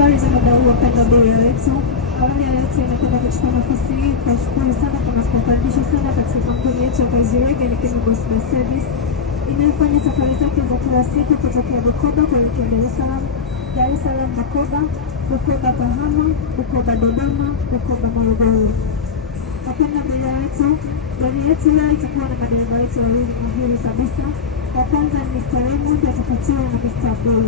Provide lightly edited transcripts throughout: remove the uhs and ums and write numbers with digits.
Habari za muda huu wapenda abiria wetu. Awali ya yote napenda kuchukua nafasi hii kuwashukuru sana kwa kukaribisha sana katika kampuni yetu ya Kaiserege Nikemi Bus Service inayofanya safari zake za kila siku kutokea Bukoba kuelekea Dar es Salaam Bukoba, Bukoba Kahama, Bukoba Dodoma, Bukoba Morogoro. Wapenda abiria wetu, gari yetu leo itakuwa na madereva wetu wawili mahiri kabisa. Wa kwanza ni Mr. Raymond atafuatiwa na Mr. Abdul.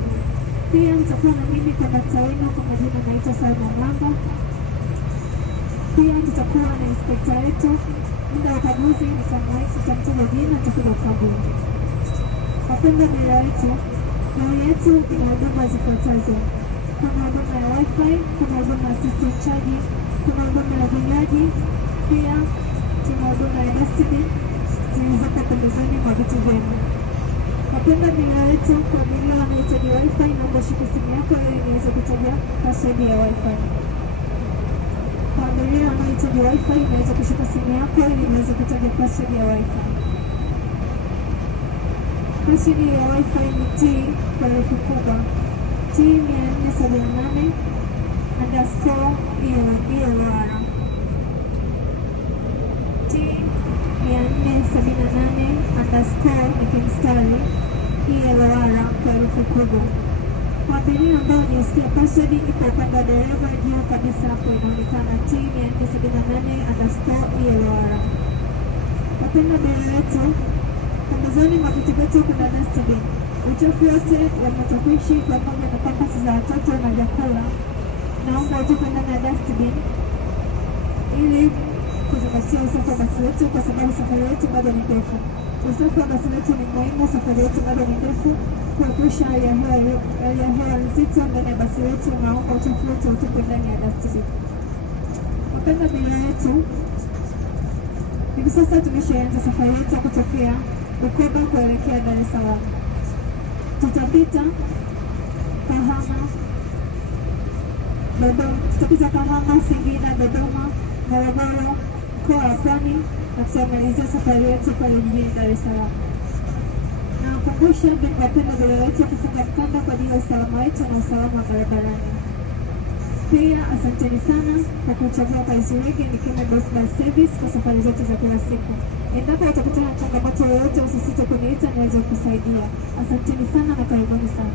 Pia mtakuwa na mimi kondakta wenu kwa majina naitwa Salma Mwamba. Pia tutakuwa na inspekta wetu. Muda wa ukaguzi ni saa 9 tutamtaja jina tutakuja kukagua. Wapenda abiria wetu, gari yetu ina huduma zifuatazo. Kuna huduma ya wifi, kuna huduma ya system charge, kuna huduma ya vinywaji, pia tuna huduma ya dustbin zilizopo pembezoni mwa viti vyenu. Wapenda abiria wetu, kwa abiria wanahitaji wifi, naomba shika simu yako ili niweze kutaja password ya wifi. Kwa abiria wanahitaji wifi, unaweza kushika simu yako ili niweze kutaja password ya wifi. Password ya wifi ni T kwa herufi kubwa, T478_ELR. T478_ ni kimstari ELR kwa herufi kubwa. Kwa abiria ambao nisikia password ipo upande wa dereva juu kabisa hapo inaonekana T478_ELR. Wapenda abiria wetu, pembezoni mwa viti vyetu kuna dustbin. Uchafu wote unatakwishi pamoja na pampasi za watoto na vyakula, naomba utupe ndani ya dustbin ili kuzingatia usafi wa basi letu, kwa sababu safari yetu bado ni ndefu. Usafi wa basi letu ni muhimu, safari yetu bado ni ndefu. Kuepusha hali ya hewa nzito ndani ya basi letu, naomba uchafu wote utupe ndani ya dustbin. Wapenda abiria wetu, hivi sasa tumeshaanza safari yetu kutokea Bukoba kuelekea Dar es Salaam. Tutapita Kahama, Singida, Dodoma, Morogoro, mkoa wa Pwani, na tutamalizia safari yetu pale jijini Dar es Salaam. Na kukumbusha wapenda abiria wetu kufunga mkanda kwa ajili ya usalama wetu na usalama wa barabarani. Pia asanteni sana kwa kuchagua Kaiserege Nikemi Bus Service kwa safari zetu za kila siku. Endapo utakutana na changamoto yoyote, usisite kuniita niweze kusaidia. Asanteni sana na karibuni sana.